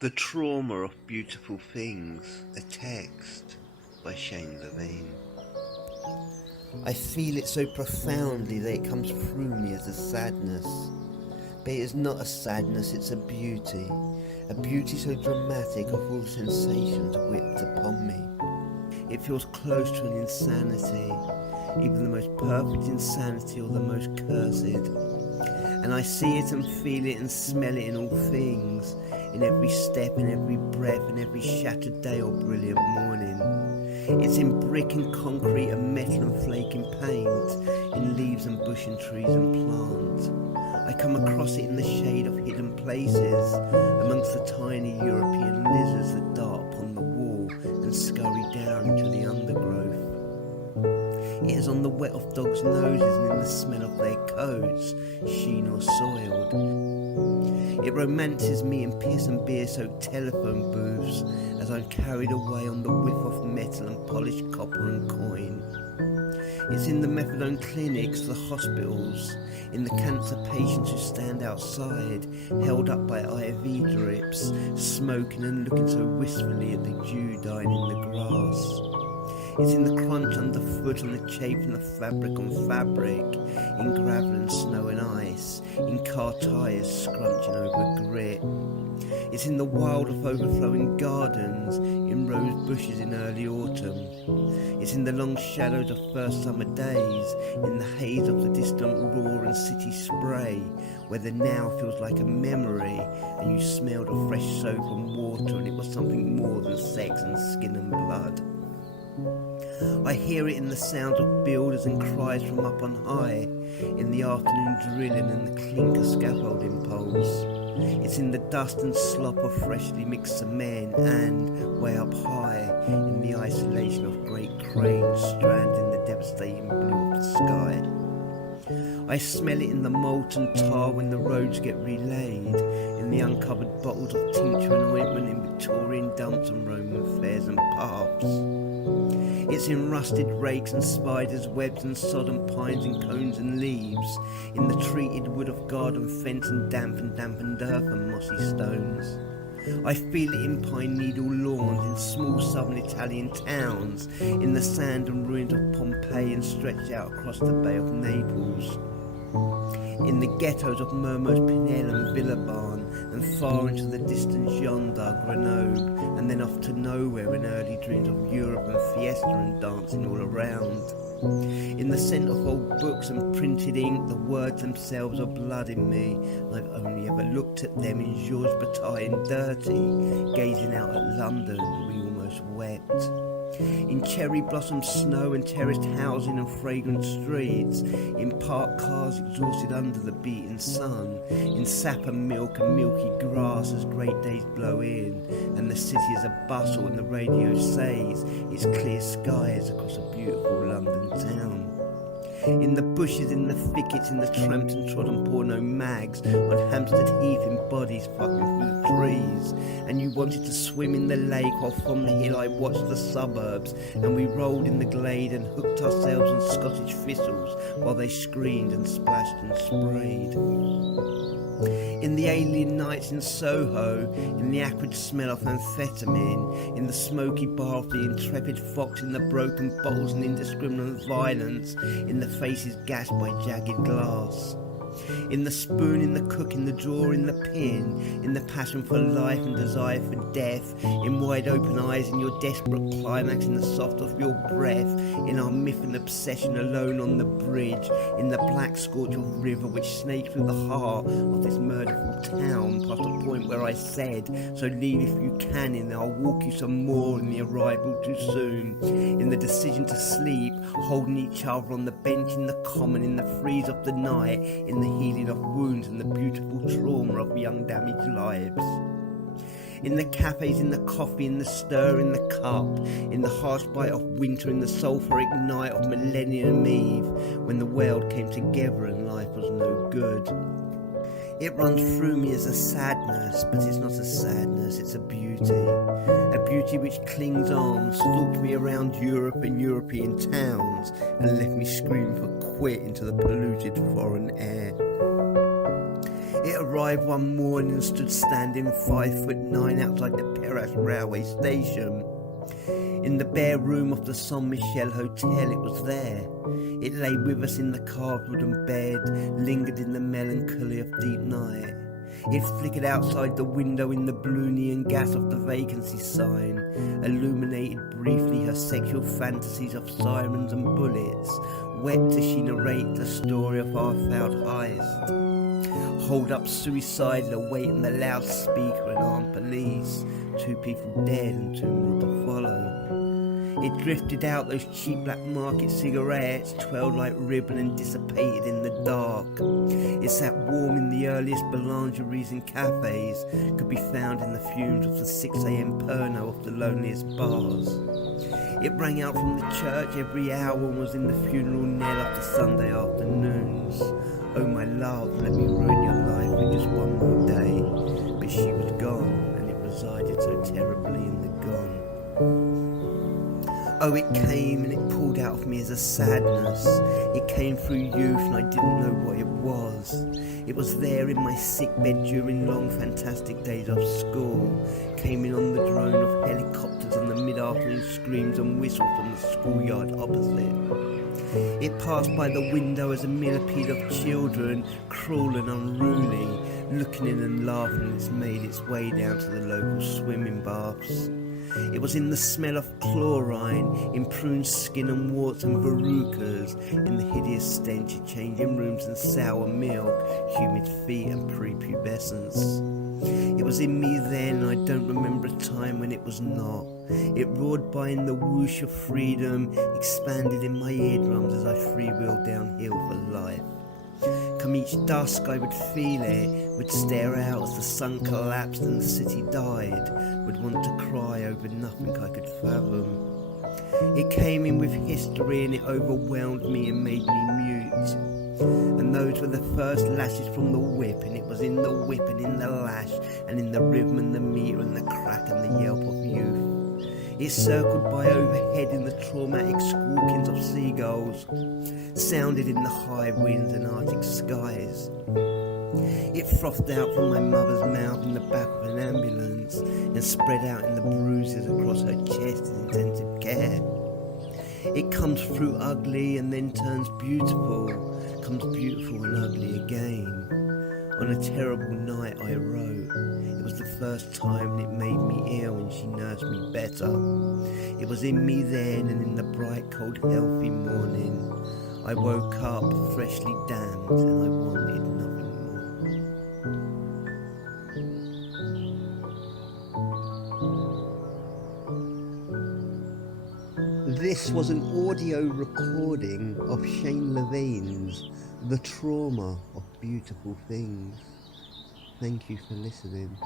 The Trauma of Beautiful Things, a text by Shane Levene. I feel it so profoundly that it comes through me as a sadness. But it is not a sadness, it's a beauty so dramatic of all sensations whipped upon me. It feels close to an insanity, even the most perfect insanity or the most cursed. And I see it and feel it and smell it in all things, in every step, in every breath, in every shattered day or brilliant morning. It's in brick and concrete and metal and flaking paint, in leaves and bush and trees and plants. I come across it in the shade of hidden places, amongst the tiny European lizards that dart upon the wall and scurry down into the undergrowth. It is on the wet of dogs' noses and in the smell of their coats, sheen or soiled. It romances me in piss and beer-soaked telephone booths as I'm carried away on the whiff of metal and polished copper and coin. It's in the methadone clinics, the hospitals, in the cancer patients who stand outside, held up by IV drips, smoking and looking so wistfully at the dew dying in the grass. It's in the crunch underfoot and the chafing of fabric on fabric, in gravel and snow and ice, in car tyres scrunching over grit. It's in the wild of overflowing gardens, in rose bushes in early autumn. It's in the long shadows of first summer days, in the haze of the distant roar and city spray, where the now feels like a memory, and you smelled of fresh soap and water, and it was something more than sex and skin and blood. I hear it in the sounds of builders and cries from up on high, in the afternoon drilling and the clink of scaffolding poles. It's in the dust and slop of freshly mixed cement and, way up high, in the isolation of great cranes stranding the devastating blue of the sky. I smell it in the molten tar when the roads get relaid, in the uncovered bottles of tincture and ointment in Victorian dumps and Roman fairs and pubs. It's in rusted rakes and spiders' webs and sodden pines and cones and leaves, in the treated wood of garden fence and dampened earth and mossy stones. I feel it in pine needle lawns, in small southern Italian towns, in the sand and ruins of Pompeii and stretched out across the Bay of Naples. In the ghettos of Mermoz Pinel and Villeurbanne, and far into the distance yonder, Grenoble, and then off to nowhere in early dreams of Europe and fiesta and dancing all around. In the scent of old books and printed ink, the words themselves are blood in me, and I've only ever looked at them in Georges Bataille and Dirty, gazing out at London, we almost wept. In cherry blossom snow and terraced housing and fragrant streets, in parked cars exhausted under the beating sun, in sap and milky grass as great days blow in, and the city is a bustle and the radio says it's clear skies across a beautiful London town. In the bushes, in the thickets, in the tramped and trodden porno mags, on Hampstead Heath in bodies fucking through the trees. And you wanted to swim in the lake while from the hill I watched the suburbs, and we rolled in the glade and hooked ourselves on Scottish thistles while they screamed and splashed and sprayed. In the alien nights in Soho, in the acrid smell of amphetamine, in the smoky bar of the intrepid fox, in the broken bottles and indiscriminate violence, in the faces gashed by jagged glass. In the spoon, in the cook, in the drawer, in the pin, in the passion for life and desire for death, in wide open eyes, in your desperate climax, in the soft of your breath, in our myth and obsession alone on the bridge, in the black scorch of river which snakes through the heart of this murderful town, past the point where I said, so leave if you can, and I'll walk you some more in the arrival too soon, in the decision to sleep, holding each other on the bench in the common, in the freeze of the night, in the healing of wounds and the beautiful trauma of young damaged lives. In the cafes, in the coffee, in the stir, in the cup, in the harsh bite of winter, in the sulphuric night of Millennium Eve, when the world came together and life was no good. It runs through me as a sadness, but it's not a sadness, it's a beauty which clings on, stalked me around Europe and European towns, and left me scream for quit into the polluted foreign air. It arrived one morning and stood standing 5'9" outside the Perras railway station. In the bare room of the Saint Michel Hotel, it was there. It lay with us in the carved wooden bed, lingered in the melancholy of deep night. It flickered outside the window in the blue neon gas of the vacancy sign, illuminated briefly her sexual fantasies of sirens and bullets, wept as she narrated the story of our failed heist. Hold up suicidal, awaiting the loudspeaker and armed police, 2 people dead and 2 more to follow. It drifted out those cheap black market cigarettes, twirled like ribbon and dissipated in the dark. It sat warm in the earliest boulangeries and cafes, could be found in the fumes of the 6 a.m. Pernod of the loneliest bars. It rang out from the church every hour and was in the funeral knell of the Sunday afternoons. Oh my love, let me ruin your life for just one more day. But she was gone, and it resided so terribly in the gone. Oh, it came and it pulled out of me as a sadness. It came through youth and I didn't know what it was. It was there in my sick bed during long fantastic days of school. Came in on the drone of helicopters and the mid-afternoon screams and whistles from the schoolyard opposite. It passed by the window as a millipede of children, cruel and unruly, looking in and laughing as it made its way down to the local swimming baths. It was in the smell of chlorine, in prune skin and warts and verrucas, in the hideous stench of changing rooms and sour milk, humid feet and prepubescence. It was in me then, I don't remember a time when it was not. It roared by in the whoosh of freedom, expanded in my eardrums as I freewheeled downhill for life. Come each dusk I would feel it, would stare out as the sun collapsed and the city died, would want to cry over nothing I could fathom. It came in with history and it overwhelmed me and made me mute. And those were the first lashes from the whip, and it was in the whip and in the lash, and in the rhythm and the meter and the crack and the yelp of youth. It circled by overhead in the traumatic squawkings of seagulls, sounded in the high winds and arctic skies. It frothed out from my mother's mouth in the back of an ambulance and spread out in the bruises across her chest in intensive care. It comes through ugly and then turns beautiful, comes beautiful and ugly again. On a terrible night I wrote. It was the first time and it made me ill and she nursed me better. It was in me then, and in the bright cold healthy morning I woke up freshly damned and I wanted nothing more. This was an audio recording of Shane Levene's The Trauma of Beautiful Things. Thank you for listening.